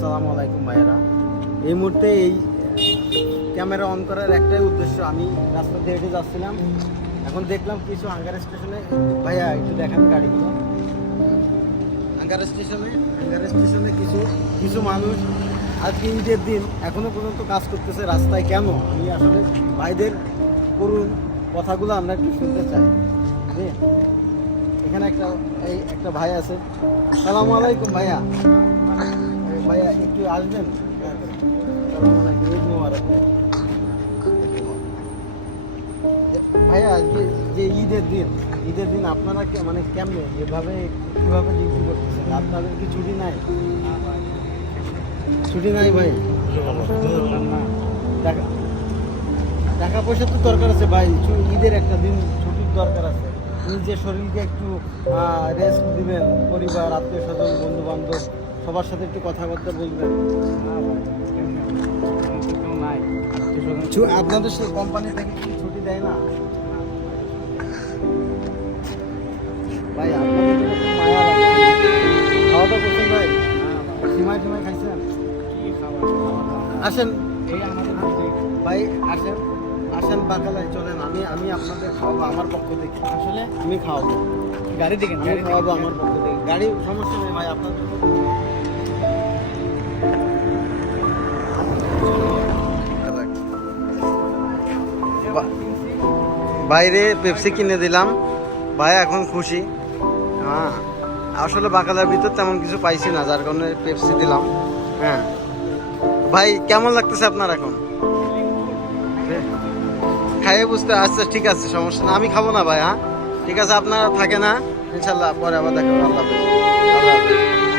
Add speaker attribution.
Speaker 1: আসসালামু আলাইকুম ভাইয়েরা। এই মুহূর্তে এই ক্যামেরা অন করার একটাই উদ্দেশ্য, আমি রাস্তা দিয়ে যাচ্ছিলাম। এখন দেখলাম কিছু আঙ্গার স্টেশনে ভাইয়া একটু দেখান গাড়িগুলো। আঙ্গার স্টেশনে আঙ্গার স্টেশনে কিছু কিছু মানুষ আজকে ঈদের দিন এখনও পর্যন্ত কাজ করতেছে রাস্তায়। কেন? আমি আসলে ভাইদের করুন কথাগুলো আমরা একটু শুনতে চাই। এখানে একটা, এই একটা ভাই আছে। সালামু আলাইকুম ভাইয়া। ভাইয়া আসবেন? ভাইয়া, আজকে যে ঈদের দিন ঈদের দিন আপনারা মানে কেমনে যেভাবে কীভাবে ডিউটি করতেছেন? আপনাদের কি ছুটি নাই? ছুটি নাই ভাই? টাকা টাকা পয়সা তো দরকার আছে ভাই। ঈদের একটা দিন ছুটির দরকার আছে। নিজের শরীরকে একটু রেস্ট দিবেন, পরিবার আত্মীয় স্বজন বন্ধু বান্ধব সবার সাথে একটু কথাবার্তা বলবেন। আপনাদের সেই কোম্পানি থেকে কি ছুটি দেয় না? ভাই আপনাদের মায়া খাওয়া দাওয়া করছেন ভাই? সিমাই টিমাই খাইছেন? আসেন। ভাই আসেন। আসেন বাকালায় চলেন। আমি আমি আপনাদের খাওয়াবো আমার পক্ষ থেকে। আসলে আমি খাওয়াবো।
Speaker 2: গাড়ি দেখেন
Speaker 1: আমি খাওয়াবো আমার পক্ষ থেকে। সমস্যা নেই ভাই, আপনার বাইরে পেপসি কিনে দিলাম। ভাই, এখন খুশি। হ্যাঁ আসলে বাকালার ভিতর তেমন কিছু পাইছি না, যার কারণে পেপসি দিলাম। হ্যাঁ। ভাই, কেমন লাগতেছে আপনার এখন? খাইয়ে বুঝতে আচ্ছা ঠিক আছে, সমস্যা না আমি খাব না ভাই হ্যাঁ? ঠিক আছে, আপনার থাকে না ইনশাল্লাহ পরে আবার দেখা। আল্লাহ। আল্লাহ